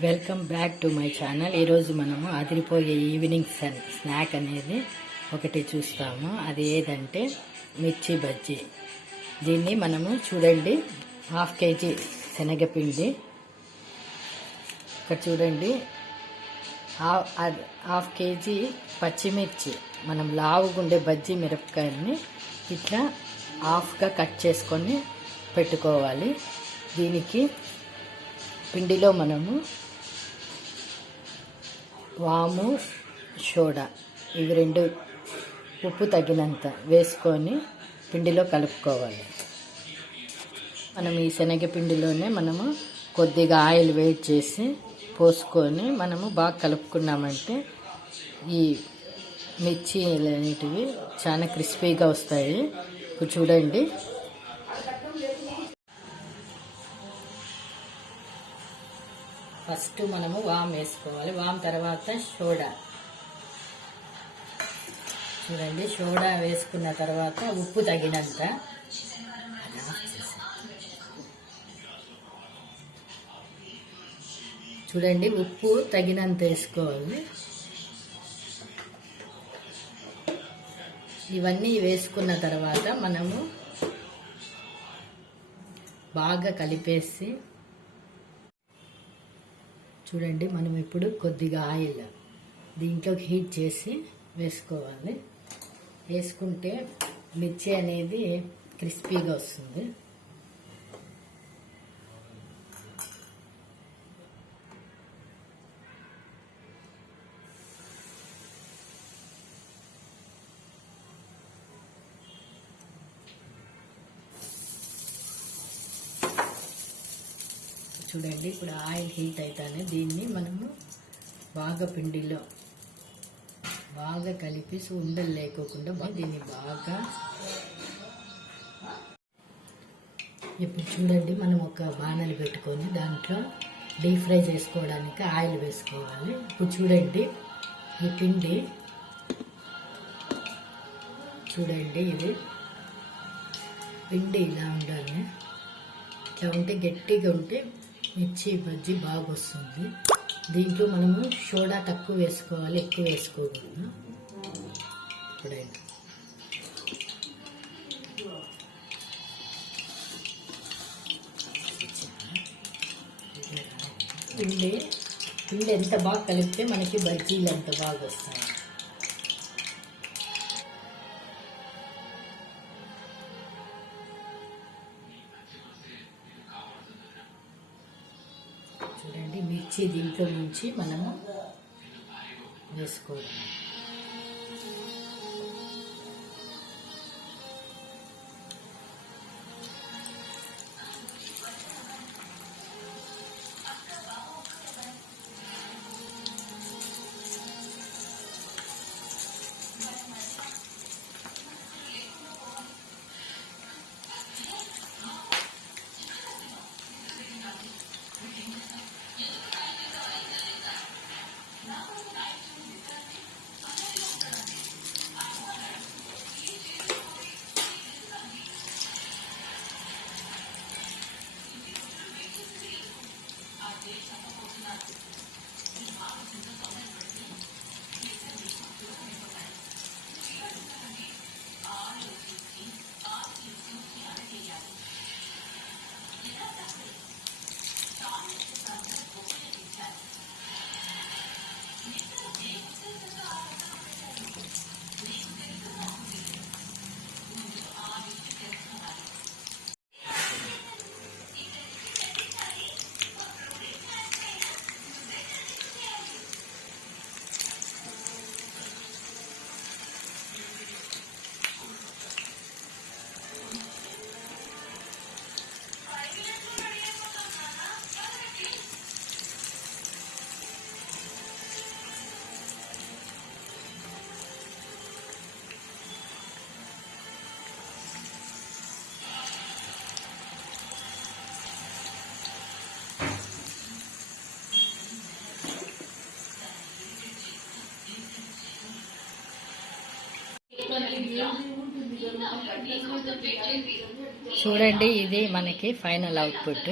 Welcome back to my channel. ఈరోజు మనము అదిరిపోయే ఈవినింగ్ స్నాక్ అనేది ఒకటి చూస్తాము. అది ఏదంటే మిర్చి బజ్జీ. దీన్ని మనము చూడండి, 1/2 kg శనగపిండి, ఇక్కడ చూడండి 1/2 kg పచ్చిమిర్చి, మనం లావుగుండే బజ్జీ మిరపకాయల్ని ఇట్లా హాఫ్గా కట్ చేసుకొని పెట్టుకోవాలి. దీనికి పిండిలో మనము వాము, సోడా ఇవి రెండు ఉప్పు తగినంత వేసుకొని పిండిలో కలుపుకోవాలి. మనం ఈ శనగపిండిలోనే మనము కొద్దిగా ఆయిల్ వేడి చేసి పోసుకొని మనము బాగా కలుపుకున్నామంటే ఈ మిర్చి అనేటివి చాలా క్రిస్పీగా వస్తాయి. ఇప్పుడు చూడండి, ఫస్ట్ మనము వామ్ వేసుకోవాలి. వామ్ తర్వాత సోడా. చూడండి, సోడా వేసుకున్న తర్వాత ఉప్పు తగినంత, చూడండి ఉప్పు తగినంత వేసుకోవాలి. ఇవన్నీ వేసుకున్న తర్వాత మనము బాగా కలిపేసి, చూడండి మనం ఇప్పుడు కొద్దిగా ఆయిల్ దీంట్లో హీట్ చేసి వేసుకోవాలి. వేసుకుంటే మిర్చి అనేది క్రిస్పీగా వస్తుంది. చూడండి, ఇప్పుడు ఆయిల్ హీట్ అవుతానే దీన్ని మనము బాగా పిండిలో బాగా కలిపి ఉండలు లేకోకుండా దీన్ని బాగా, ఇప్పుడు చూడండి మనం ఒక బాణలు పెట్టుకొని దాంట్లో డీప్ ఫ్రై చేసుకోవడానికి ఆయిల్ వేసుకోవాలి. ఇప్పుడు చూడండి ఈ పిండి, చూడండి ఇది పిండి ఇలా ఉండాలి. ఇట్లా ఉంటే గట్టిగా ఉంటే మిర్చి బజ్జీ బాగా వస్తుంది. దీంట్లో మనము సోడా తక్కువ వేసుకోవాలి, ఎక్కువ వేసుకోకూడదు. ఇప్పుడైనా పిండి ఎంత బాగా కలిపితే మనకి బజ్జీలు ఎంత బాగా వస్తాయి. చూడండి, మిర్చి దీంట్లో నుంచి మనము వేసుకోవాలి. చూడండి, ఇది మనకి ఫైనల్ అవుట్పుట్.